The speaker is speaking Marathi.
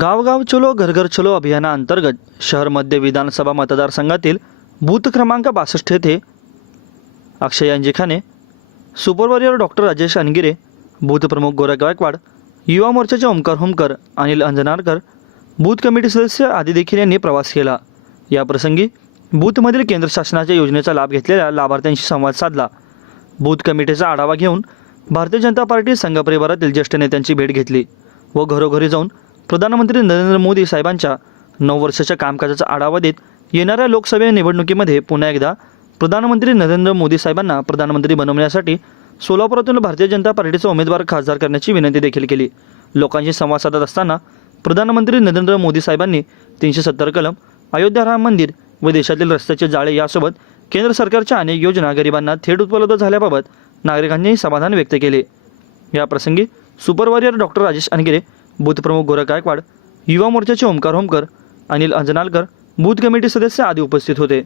गावगाव चलो घरघर चलो अभियानाअंतर्गत शहर मध्य विधानसभा मतदारसंघातील बूथ क्रमांक बासष्ट येथे Akshay Anjikhane super warrior doctor Rajesh Angire booth प्रमुख गोरख गायकवाड युवा मोर्चाचे ओमकार होमकर अनिल अंजनारकर बूथ कमिटी सदस्य आदी देखील यांनी प्रवास केला. याप्रसंगी बूथमधील केंद्र शासनाच्या योजनेचा लाभ घेतलेल्या लाभार्थ्यांशी संवाद साधला. बूथ कमिटीचा आढावा घेऊन भारतीय जनता पार्टी संघ परिवारातील ज्येष्ठ नेत्यांची भेट घेतली व घरोघरी जाऊन प्रधानमंत्री नरेंद्र मोदी साहेबांच्या नऊ वर्षाच्या कामकाजाचा आढावा देत येणाऱ्या लोकसभा निवडणुकीमध्ये पुन्हा एकदा प्रधानमंत्री नरेंद्र मोदी साहेबांना प्रधानमंत्री बनवण्यासाठी सोलापुरातून भारतीय जनता पार्टीचा उमेदवार खासदार करण्याची विनंती देखील केली. लोकांशी संवाद साधत असताना प्रधानमंत्री नरेंद्र मोदी साहेबांनी तीनशे सत्तर कलम अयोध्या राम मंदिर व देशातील रस्त्याचे जाळे यासोबत केंद्र सरकारच्या अनेक योजना गरिबांना थेट उपलब्ध झाल्याबाबत नागरिकांनी समाधान व्यक्त केले. या प्रसंगी super warrior doctor Rajesh Angire booth प्रमुख गोरख गायकवाड युवा मोर्चाचे ओमकार होमकर अनिल अंजनालकर बूथ कमिटी सदस्य आदी उपस्थित होते.